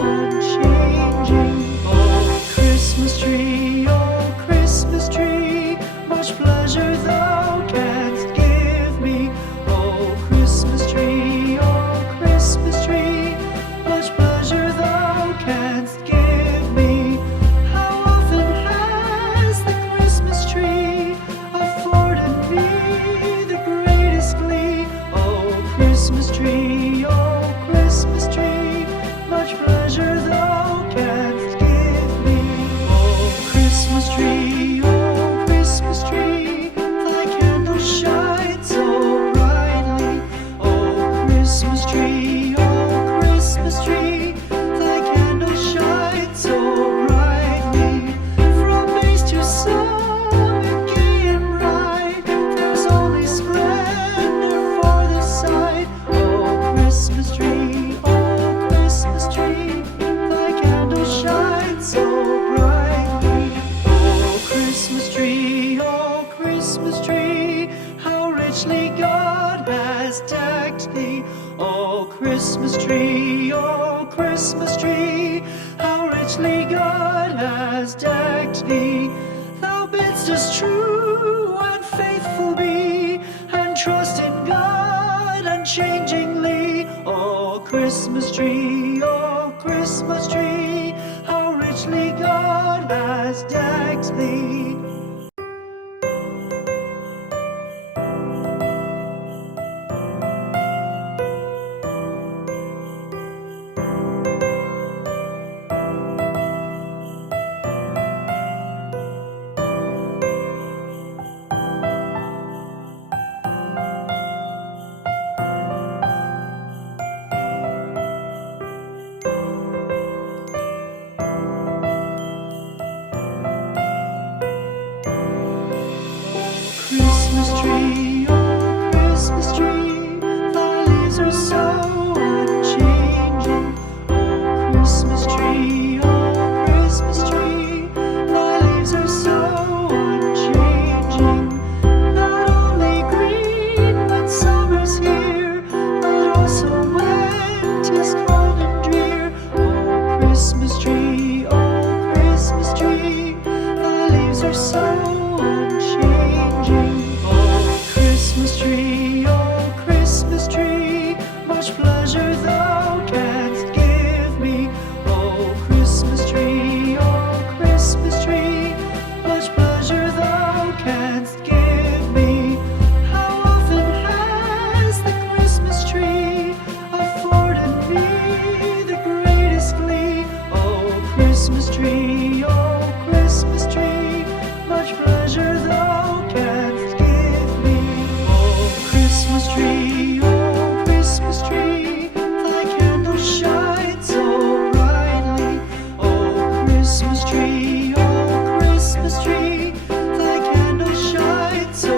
unchanging. Oh, Christmas tree, much pleasure thou canst give me. Oh, Christmas tree, much pleasure thou canst give me. How often has the Christmas tree afforded me the greatest glee? Oh, Christmas tree, much pleasure thou canst give me. Oh, Christmas tree, thy candle shines so brightly. Oh, Christmas tree, thy candle shines so brightly. From base to summit, gay and bright, there's only splendor for the sight. Oh, Christmas tree, thy candle shines so brightly. Oh, Christmas tree, how richly God has decked thee. Oh, Christmas tree, how richly God has decked thee. Thou bidst us true and faithful be, and trust in God unchangingly. Oh, Christmas tree, how richly God has decked thee. Christmas tree, thy leaves are so unchanging. Oh, Christmas tree, thy leaves are so unchanging. Not only green when summer's here, but also when 'tis cold and drear. Oh, Christmas tree, thy leaves are so unchanging. Christmas tree, much pleasure thou canst give me. Oh, Christmas tree, much pleasure thou canst give me. How often has the Christmas tree afforded me the greatest glee? Oh, Christmas tree, much pleasure thou canst give me. Oh, Christmas tree, thy candle shines so brightly. Oh, Christmas tree, thy candle shines so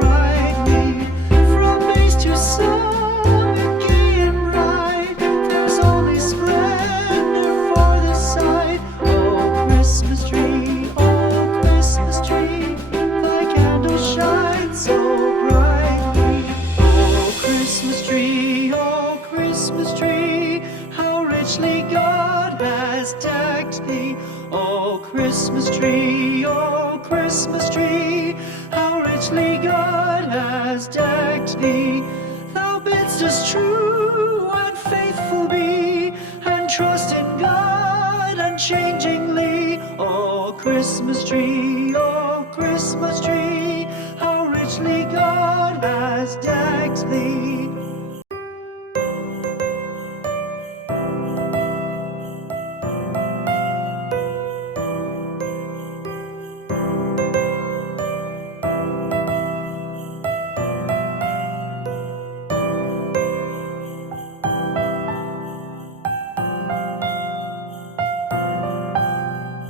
brightly. From base to summit, gay and bright, there's only splendor for the sight. Oh, Christmas tree, thy candle shines so brightly. Oh, Christmas tree, how richly God has decked thee. Oh, Christmas tree, how richly God has decked thee. Thou bidst us true and faithful be, and trust in God unchangingly. Oh, Christmas tree, how richly God has decked thee.